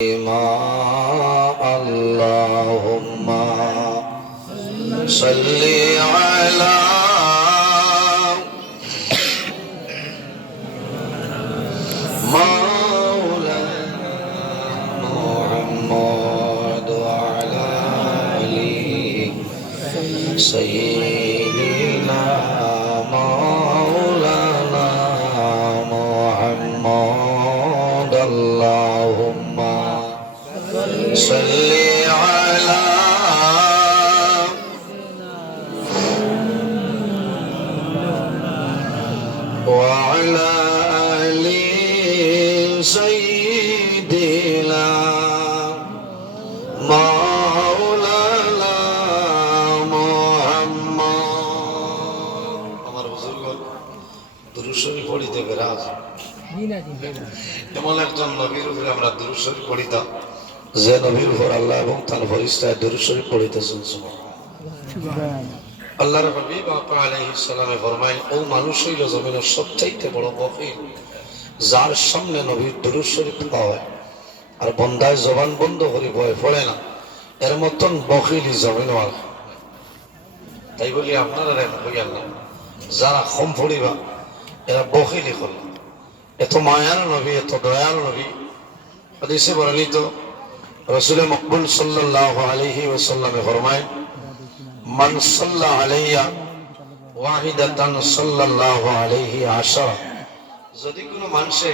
اللهم صل على مولانا محمد وعلى آله سيدنا مولانا محمد اللهم صل على وعلى آل سيدنا مولانا محمد আমার বুজুর্গগণ দুরূদ শরীফ পড়িতে বেরাজ এমন একজন নবীর উপরে আমরা দুরূদ শরীফ পড়িতাম যে নবীর উপর আল্লাহ এবং তার ফেরেশতারা দুরূদ শরীফ পড়িতেছেন সুবহান আল্লাহর হাবিব আলাইহিস সালামে ফরমায় ও মানুষ হইল জমিনের সবচাইতে বড় বখিল যার সামনে নবীর দুরূদ শরীফ হয় আর বন্দায় জবান বন্ধ করে ভয় পড়ে না এর মতন বখিলই জমিন আর তাই বলি আপনারা হইয়াল না যারা কম পড়িবা এরা বখিলি করল এত মায়ার নবী এত দয়ার নবী হাদিসে বর্ণিত রাসূল মকবুল সাল্লাল্লাহু আলাইহি ওয়াসাল্লামে ফরমায় মান সাল্লা আলাইয়া ওয়াহিদাতান সাল্লাল্লাহু আলাইহি আশারা যদি কোনো মানুষে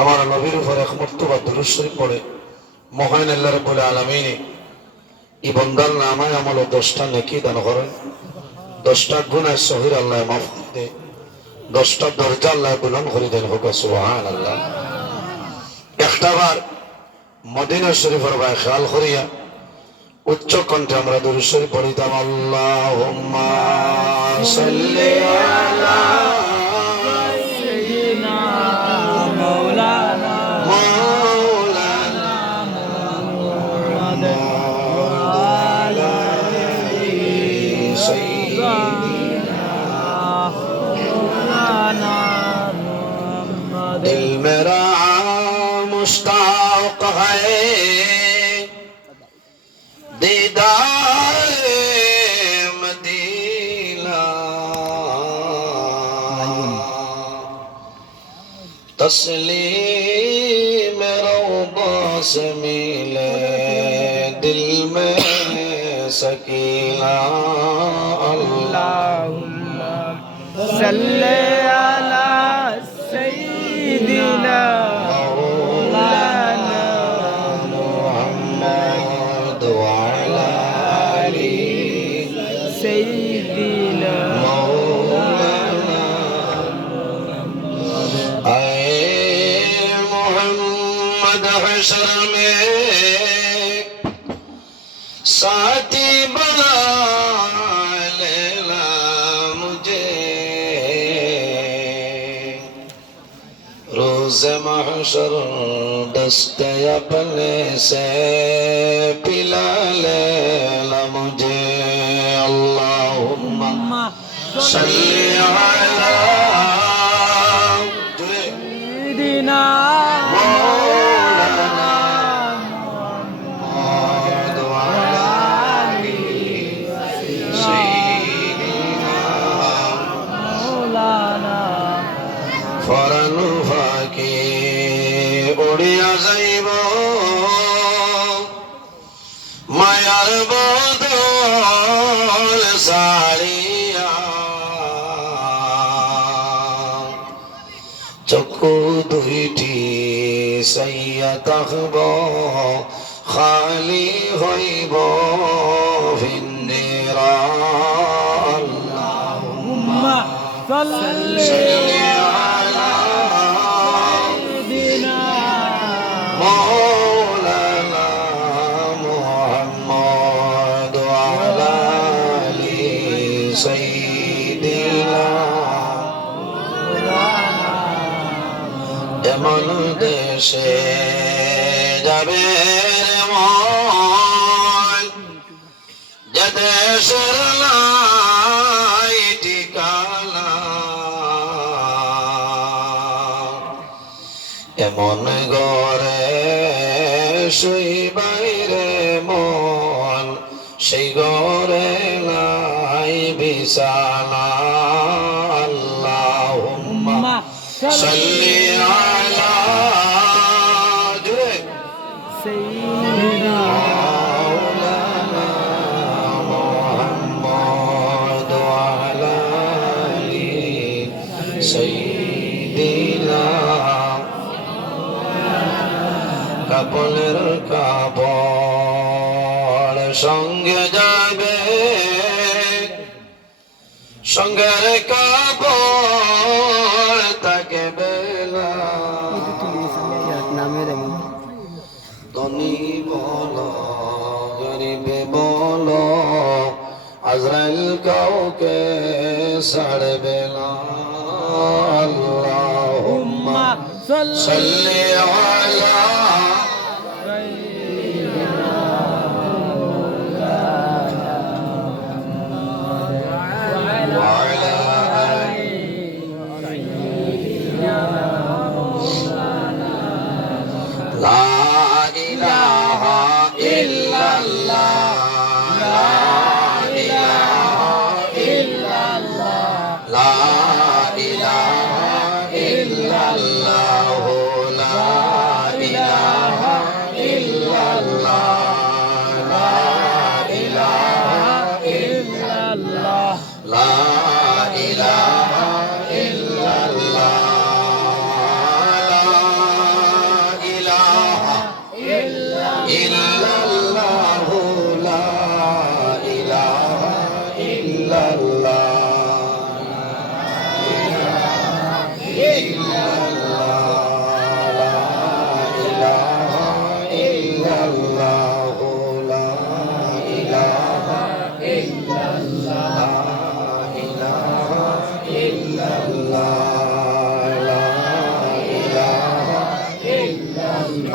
আমার নবীর উপর এক মর্তবা দুরূদ শরীফ পড়ে মহান আল্লাহ রাব্বুল আলামিন এই বান্দার নামায় আমল 10টা নেকি দান করেন 10টা গুনাহ সহির আল্লাহ মাফ করে দেয় 10টা দরজা আল্লাহ বুলন্দ করে দেন হোক সুবহানাল্লাহ একটা বার মদিনা শরীফের ভাই খেয়াল করিয়া উচ্চ কণ্ঠে আমরা দুরূদ শরীফ পড়িতাম আল্লাহুম্মা সাল্লি আলা সাইয়্যিদিনা মাওলানা মুহাম্মদ ওয়া আলা আলি সাইয়্যিদিনা মাওলানা মুহাম্মদ দিল মেরা मुश्ताक है दीदार मदीना तस्लीम रौदा से मिले दिल में सकीना अल्लाहुम्मा सल्ली अला सय्यिदिना हशर में साथी बना लेना मुझे रोज महशर दस्त अपने से पिला लेना मुझे अल्लाहुम्मा सल्ली अला सय्यिदिना ফরানু ফাঁকে উড়িয়া যাইব মায়ার বদল সারিয়া চক্ষু দুইটি সাইয়া তাকব খালি হইব ভিন্নেরা আল্লাহুম্মা সাল্লি এমন দেশে যাবে মন যে দেশের নাই ঠিকানা এমন ঘরে শুই বাইরে মন সেই ঘরে নাই বিছানা আল্লাহুম্মা সাল্লি আলা জুরে সাইয়্যিদিনা মাওলানা মুহাম্মদ ওয়া আলা আলি সাইয়্যিদিনা কাপনের কাপড় সঙ্গে যাবে সঙ্গের কাপড় তাকে বেলা ধনী বলো গরিবে বলো আজরাইল কাউকে ছাড়বে না আল্লাহুম্মা সাল্লি আলা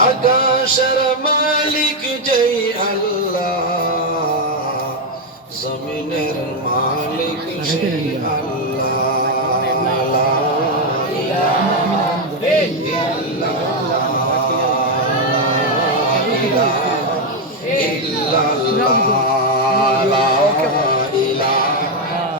আকাশের মালিক যেই আল্লাহ জমিনের মালিক সেই আল্লাহ লা ইলাহা ইল্লাল্লাহ লা ইলাহা ইল্লাল্লাহ